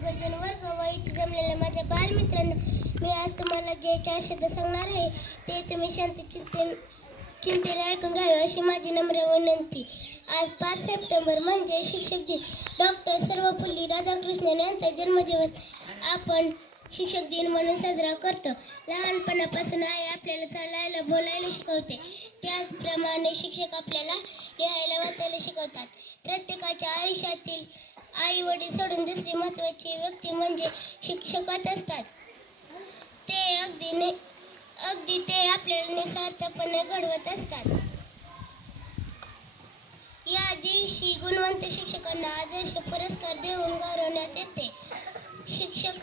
सर्वजण वर्ग व इथे जमलेल्या माझ्या बालमित्रांनो मी आज तुम्हाला जे चार शब्द सांगणार आहे ते तुम्ही शांत चिंते चिंतेने ऐकून घ्यावे अशी माझी नम्र विनंती. आज पाच सप्टेंबर म्हणजे शिक्षक दिन. डॉक्टर सर्वपल्ली राधाकृष्णन यांचा जन्मदिवस आपण शिक्षक दिन म्हणून साजरा करतो. लहानपणापासून आई आपल्याला चालायला बोलायला शिकवते. त्याचप्रमाणे शिक्षक आपल्याला लिहायला वाचायला शिकवतात. आई वडील सोडून दुसरी महत्वाची व्यक्ती म्हणजे शिक्षकच असतात. ते अगदी अगदी ते आपल्याला निस्वार्थपणे घडवत असतात. या दिवशी गुणवंत शिक्षकांना आदर्श पुरस्कार देऊन गौरवण्यात येते. शिक्षक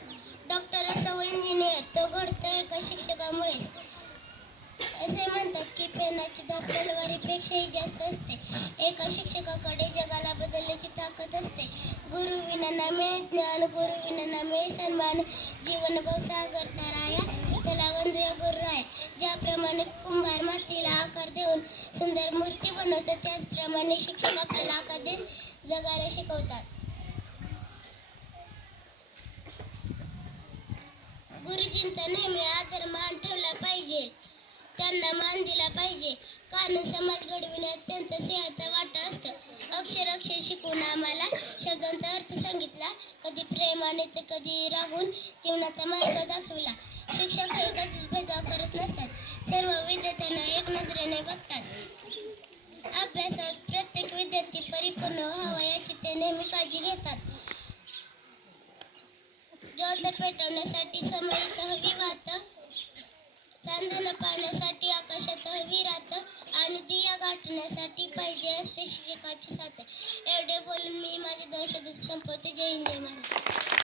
डॉक्टर असो इंजिनियर तो घडतो एका शिक्षकामुळे. असे म्हणतात की पेनाची दात तलवारीपेक्षाही जास्त असते. एका शिक्षकाकडे जगाला नमे ज्ञान सन्मान जीवन सागर ताराया चला वंदूया गुरु ज्याप्रमाणे कुंभार मातीला आकार देऊन सुंदर मूर्ती बनवतो त्याचप्रमाणे शिक्षक आपल्याला आकार देऊन जगायला शिकवतात. गुरुजींचा नेहमी आदर मान ठेवला पाहिजे. त्यांना मान दिला पाहिजे. कारण समाज घडविण्यात त्यांचा सिंहाचा वाटा असतो. अक्षर अक्षर शिकून आम्हाला कधी जीवनाचा मार्ग दाखविला. शिक्षक हे कधीच भेदभाव करत नसतात. सर्व विद्यार्थ्यांना एक नजरेने बघतात. अभ्यासात प्रत्येक विद्यार्थी परिपूर्ण व्हावा याची ते नेहमी काळजी घेतात. ज्योत पेटवण्यासाठी समयीत हवी वाहत चांदणं पाहण्यासाठी आकाशात हवी राहत आणि दिया गाठण्यासाठी पाहिजे असते शिक्षकाची साथ. एवढे बोलून मी माझे दोन शब्द संपवते. जय हिंद जय महाराज